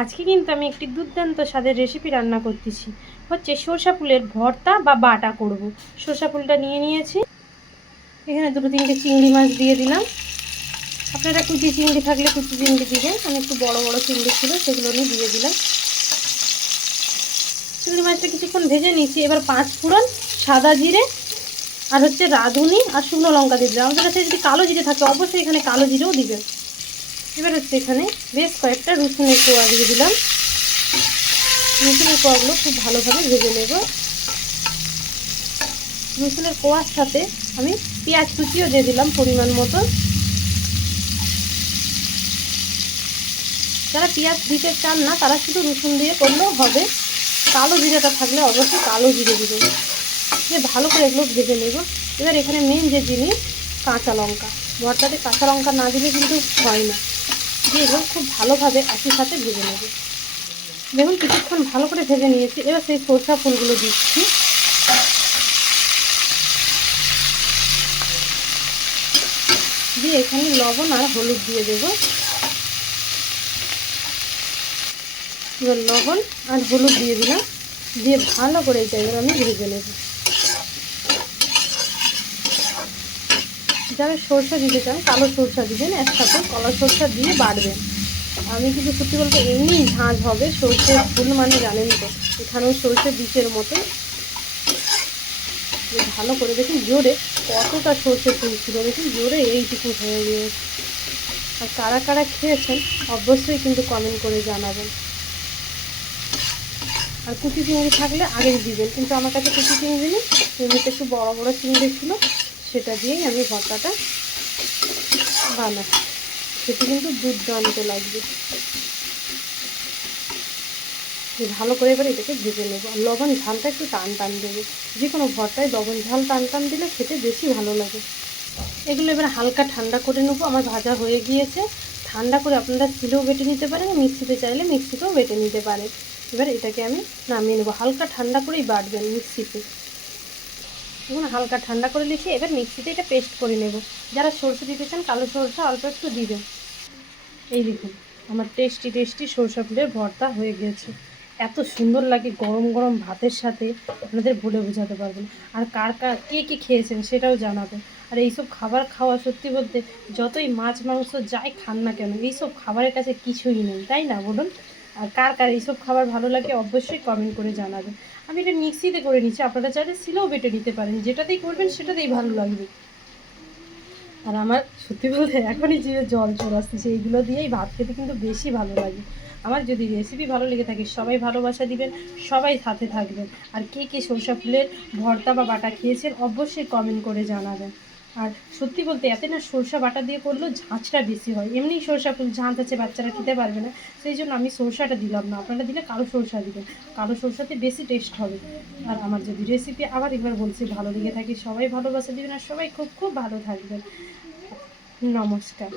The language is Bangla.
আজকে কিন্তু আমি একটি দুর্দান্ত স্বাদের রেসিপি রান্না করতেছি। হচ্ছে সর্ষা ফুলের ভর্তা বা বাটা করব। সর্ষা ফুলটা নিয়ে নিয়েছি। এখানে দুটো তিনটে চিংড়ি মাছ দিয়ে দিলাম। আপনারা কুচি চিংড়ি থাকলে কুচি চিংড়ি দিবেন। আমি একটু বড় বড় চিংড়ি ছিল, সেগুলো আমি দিয়ে দিলাম। চিংড়ি মাছটা কিছুক্ষণ ভেজে নিয়েছি। এবার পাঁচ ফোড়ন সাদা জিরে আর হচ্ছে রাঁধুনি আর শুকনো লঙ্কা দিয়ে দিলাম। আমাদের কাছে যদি কালো জিরে থাকে, অবশ্যই এখানে কালো জিরেও দিবেন। এবার হচ্ছে এখানে বেশ কয়েকটা রসুনের কোয়া দিয়ে দিলাম। রসুনের কোয়াগুলো খুব ভালোভাবে ভেজে নেব। রসুনের কোয়ার সাথে আমি পেঁয়াজ কুচিও দিয়ে দিলাম পরিমাণ মতো যারা পেঁয়াজ দিতে চান না, তারা শুধু রসুন দিয়ে করলেও হবে। কালো জিরেটা থাকলে অবশ্যই কালো জিরে দিবেন। দিয়ে ভালো করে এগুলো ভেজে নেব। এবার এখানে মেন যে জিনিস, কাঁচা লঙ্কা। ভর্তাতে কাঁচা লঙ্কা না দিলে কিন্তু হয় না। দিয়ে এগুলো খুব ভালোভাবে একই সাথে ভেজে নেব। দেখুন কিছুক্ষণ ভালো করে ভেজে নিয়েছি। এবার সেই সরষা ফুলগুলো দিচ্ছি। দিয়ে এখানে লবণ আর হলুদ দিয়ে দেব। এবার লবণ আর হলুদ দিয়ে দিলাম। দিয়ে ভালো করে এটা এবার আমি ভেজে নেব। যারা সরষা দিতে চান, কালো সরষা দিবেন একসাথে। কলা সরষা দিয়ে বাড়বেন আমি কিন্তু সত্যি বলতে এমনি ঝাঁঝ হবে, সর্ষে ফুল মানে জানেন তো। এখানেও সর্ষে বীজের মতো। ভালো করে দেখুন, জোরে কতটা সর্ষে ফুল ছিল। দেখুন, জোরে এইটুকু হয়ে গিয়েছে আর কারা কারা খেয়েছেন, অবশ্যই কিন্তু কমেন্ট করে জানাবেন। আর কুচি চিংড়ি থাকলে আগে দিবেন। কিন্তু আমার কাছে কুচি চিংড়ি নেই, এমনিতে একটু বড় বড় চিংড়ি ছিল। সেটা দিয়েই আমি ভর্তাটা বানাই সেটি কিন্তু দুর্দান্ত লাগবে। ভালো করে এবার এটাকে ভেজে নেব। আর লবণ ঝালটা একটু টান টান দেবে। যে কোনো ভর্তায় লবণ ঝাল টান টান দিলে খেতে বেশি ভালো লাগে। এগুলো এবার হালকা ঠান্ডা করে নেব। আমার ভাজা হয়ে গিয়েছে। ঠান্ডা করে আপনারা শিলেও বেটে নিতে পারেন, মিক্সিতে চাইলে মিক্সিতেও বেটে নিতে পারেন। এবার এটাকে আমি নামিয়ে নেব। হালকা ঠান্ডা করেই বাটবেন মিক্সিতে। দেখুন, হালকা ঠান্ডা করে নিয়েছি এবার মিক্সিতে এটা পেস্ট করে নেব। যারা সরষে দিতে চান, কালো সরষে অল্প একটু দিবেন এই দেখুন, আমার টেস্টি টেস্টি সরষা ফুলের ভর্তা হয়ে গিয়েছে এত সুন্দর লাগে গরম গরম ভাতের সাথে। আপনাদের বলে বোঝাতে পারবেন আর কার কার, কে কে খেয়েছেন সেটাও জানাবেন। আর এইসব খাবার খাওয়া সত্যি বলতে, যতই মাছ, মাংস যাই খান না কেন, এইসব খাবারের কাছে কিছুই নেই, তাই না বলুন? আর কার কার এইসব খাবার ভালো লাগে অবশ্যই কমেন্ট করে জানাবেন আমি এটা মিক্সিতে করে নিচ্ছি, আপনারা চাইলে সিলেও বেটে নিতে পারেন, যেটাতেই করবেন সেটাতেই ভালো লাগবে। আর আমার সত্যি বলতে এখনই যে জল চলে আসতেছে, এইগুলো দিয়েই ভাত খেতে কিন্তু বেশি ভালো লাগে। আমার যদি রেসিপি ভালো লেগে থাকে, সবাই ভালোবাসা দিবেন, সবাই সাথে থাকবেন। আর কে কে সরষা ফুলের ভর্তা বা বাটা খেয়েছেন, অবশ্যই কমেন্ট করে জানাবেন। আর সত্যি বলতে এতে না সরষা বাটা দিয়ে করলেও ঝাঁচটা বেশি হয়। এমনি সরষা ফুল ঝাঁচ আছে, বাচ্চারা খেতে পারবে না। সেই জন্য আমি সরষাটা দিলাম না। আপনারা দিলে কালো সরষা দিবেন। কালো সরষাতে বেশি টেস্ট হবে। আর আমার যদি রেসিপি আবার একবার বলছি, ভালো লেগে থাকে, সবাই ভালোবাসা দিবেন আর সবাই খুব খুব ভালো থাকবেন। নমস্কার।